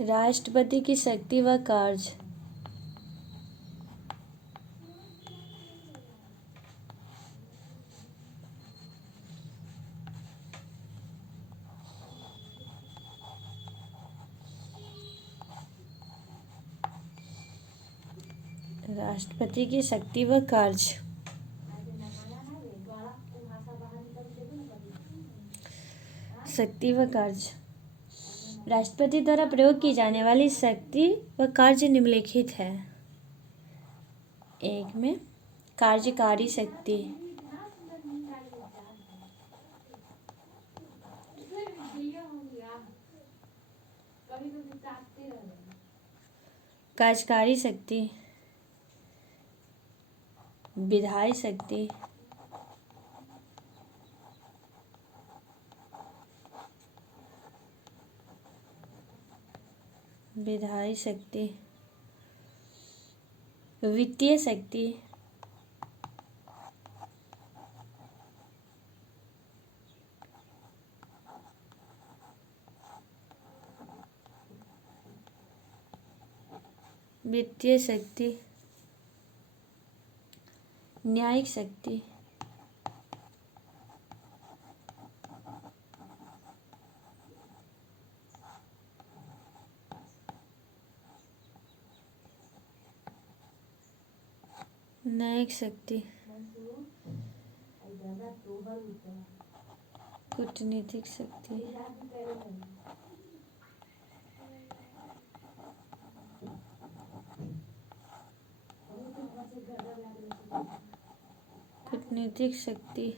राष्ट्रपति की शक्ति व कार्य। राष्ट्रपति की शक्ति व कार्य। शक्ति व कार्य। राष्ट्रपति द्वारा प्रयोग की जाने वाली शक्ति व कार्य निम्नलिखित है। एक में कार्यकारी शक्ति। कार्यकारी शक्ति, विधायी शक्ति, विधायी शक्ति, वित्तीय शक्ति, वित्तीय शक्ति, न्यायिक शक्ति, न्यायिक शक्ति, कूटनीतिक शक्ति, कूटनीतिक शक्ति,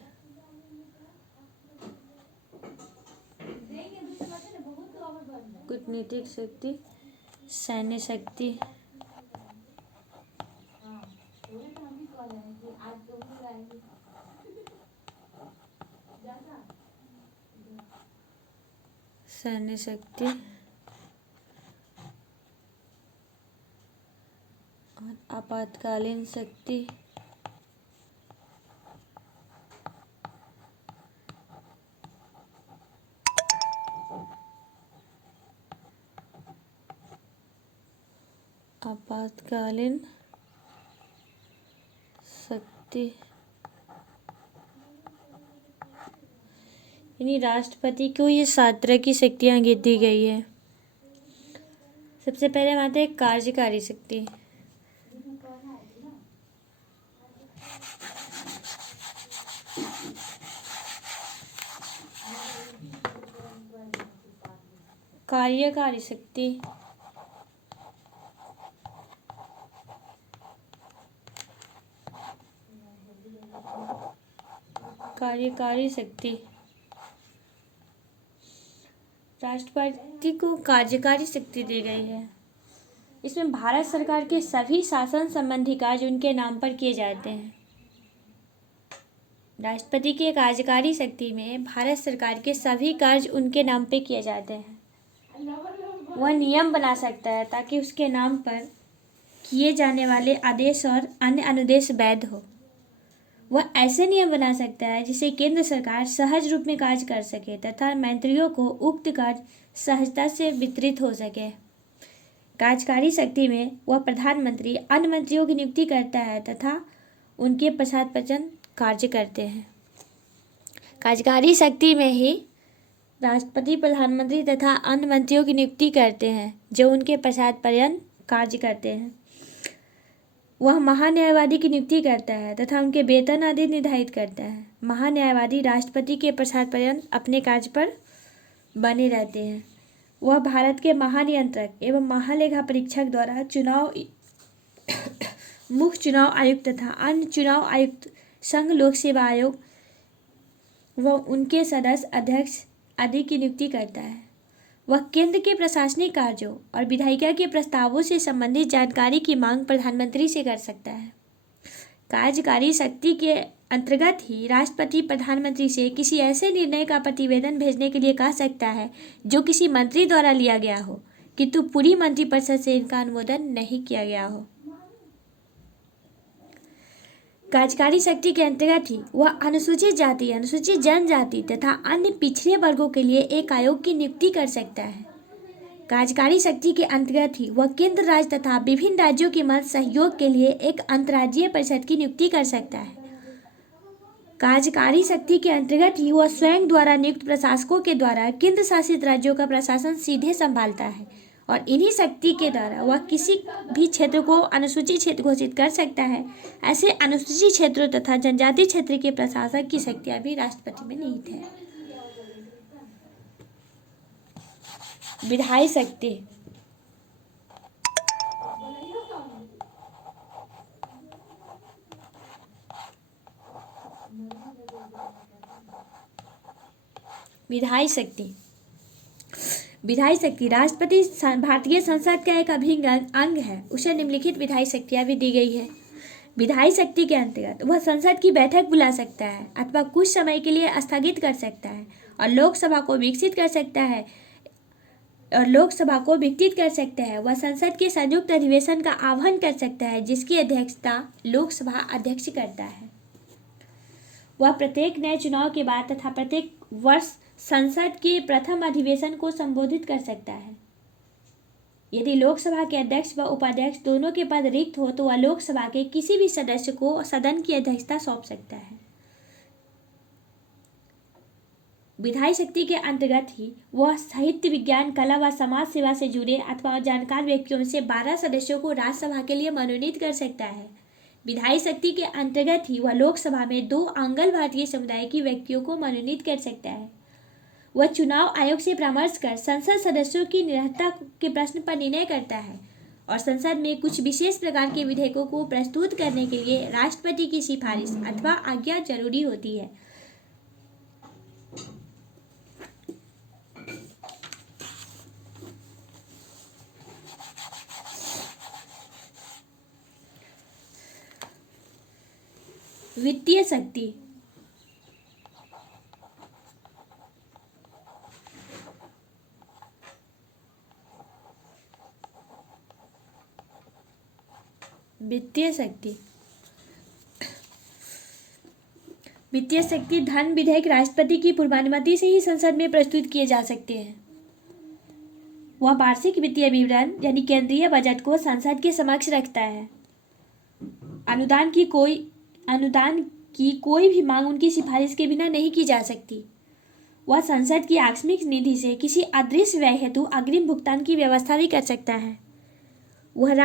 कूटनीतिक शक्ति, सैन्य शक्ति, सैन्य शक्ति और आपातकालीन शक्ति, आपातकालीन शक्ति। यानी राष्ट्रपति को ये 7 तरह की शक्तियाँ दी गई है। सबसे पहले हम आते हैं कार्यकारी शक्ति। कार्यकारी शक्ति, कार्यकारी शक्ति। राष्ट्रपति को कार्यकारी शक्ति दी गई है। इसमें भारत सरकार के सभी शासन संबंधी कार्य उनके नाम पर किए जाते हैं। राष्ट्रपति की कार्यकारी शक्ति में भारत सरकार के सभी कार्य उनके नाम पे किए जाते हैं। वह नियम बना सकता है ताकि उसके नाम पर किए जाने वाले आदेश और अन्य अनुदेश वैध हो। वह ऐसे नियम बना सकता है जिसे केंद्र सरकार सहज रूप में कार्य कर सके तथा मंत्रियों को उक्त कार्य सहजता से वितरित हो सके। कार्यकारी शक्ति में वह प्रधानमंत्री अन्य मंत्रियों की नियुक्ति करता है तथा उनके पश्चात कार्य करते हैं। कार्यकारी शक्ति में ही राष्ट्रपति, प्रधानमंत्री तथा अन्य मंत्रियों की नियुक्ति करते हैं जो उनके पश्चात कार्य करते हैं। वह महान्यायवादी की नियुक्ति करता है तथा उनके वेतन आदि निर्धारित करता है। महान्यायवादी राष्ट्रपति के पश्चात अपने कार्य पर बने रहते हैं। वह भारत के महानियंत्रक एवं महालेखा परीक्षक द्वारा मुख्य चुनाव आयुक्त तथा अन्य चुनाव आयुक्त, संघ लोक सेवा आयोग व उनके सदस्य, अध्यक्ष आदि की नियुक्ति करता है। वह केंद्र के प्रशासनिक कार्यों और विधायिका के प्रस्तावों से संबंधित जानकारी की मांग प्रधानमंत्री से कर सकता है। कार्यकारी शक्ति के अंतर्गत ही राष्ट्रपति प्रधानमंत्री से किसी ऐसे निर्णय का प्रतिवेदन भेजने के लिए कह सकता है जो किसी मंत्री द्वारा लिया गया हो किंतु पूरी मंत्रिपरिषद से इनका अनुमोदन नहीं किया गया हो। कार्यकारी शक्ति के अंतर्गत ही वह अनुसूचित जाति, अनुसूचित जनजाति तथा अन्य पिछड़े वर्गों के लिए एक आयोग की नियुक्ति कर सकता है। कार्यकारी शक्ति के अंतर्गत ही वह केंद्र राज्य तथा विभिन्न राज्यों के मध्य सहयोग के लिए एक अंतर्राज्यीय परिषद की नियुक्ति कर सकता है। कार्यकारी शक्ति के अंतर्गत ही वह स्वयं द्वारा नियुक्त प्रशासकों के द्वारा केंद्र शासित राज्यों का प्रशासन सीधे संभालता है और इन्हीं शक्ति के द्वारा वह किसी भी क्षेत्र को अनुसूचित क्षेत्र घोषित कर सकता है। ऐसे अनुसूचित क्षेत्रों तथा जनजाति क्षेत्र के प्रशासक की शक्तियां भी राष्ट्रपति में निहित है। विधायी शक्ति। विधायी शक्ति। विधायी शक्ति राष्ट्रपति भारतीय संसद का एक अभिन्न अंग है। उसे निम्नलिखित विधायी शक्तियां भी दी गई है। विधायी शक्ति के अंतर्गत वह संसद की बैठक बुला सकता है अथवा कुछ समय के लिए स्थगित कर सकता है और लोकसभा को विकसित कर सकता है। वह संसद के संयुक्त अधिवेशन का आह्वान कर सकता है जिसकी अध्यक्षता लोकसभा अध्यक्ष करता है। वह प्रत्येक नए चुनाव के बाद तथा प्रत्येक वर्ष संसद के प्रथम अधिवेशन को संबोधित कर सकता है। यदि लोकसभा के अध्यक्ष व उपाध्यक्ष दोनों के पद रिक्त हो तो वह लोकसभा के किसी भी सदस्य को सदन की अध्यक्षता सौंप सकता है। विधायी शक्ति के अंतर्गत ही वह साहित्य, विज्ञान, कला व समाज सेवा से जुड़े अथवा जानकार व्यक्तियों में से 12 सदस्यों को राज्यसभा के लिए मनोनीत कर सकता है। विधायी शक्ति के अंतर्गत ही वह लोकसभा में 2 आंग्ल भारतीय समुदाय के व्यक्तियों को मनोनीत कर सकता है। वह चुनाव आयोग से परामर्श कर संसद सदस्यों की निरर्थकता के प्रश्न पर निर्णय करता है और संसद में कुछ विशेष प्रकार के विधेयकों को प्रस्तुत करने के लिए राष्ट्रपति की सिफारिश अथवा आज्ञा जरूरी होती है। वित्तीय शक्ति। वित्तीय शक्ति। वित्तीय शक्ति धन विधेयक राष्ट्रपति की पूर्वानुमति से ही संसद में प्रस्तुत किए जा सकते हैं। वह वार्षिक वित्तीय विवरण यानी केंद्रीय बजट को संसद के समक्ष रखता है। अनुदान की कोई भी मांग उनकी सिफारिश के बिना नहीं की जा सकती। वह संसद की आकस्मिक निधि से किसी अदृश्य व्यय हेतु अग्रिम भुगतान की व्यवस्था भी कर सकता है। वह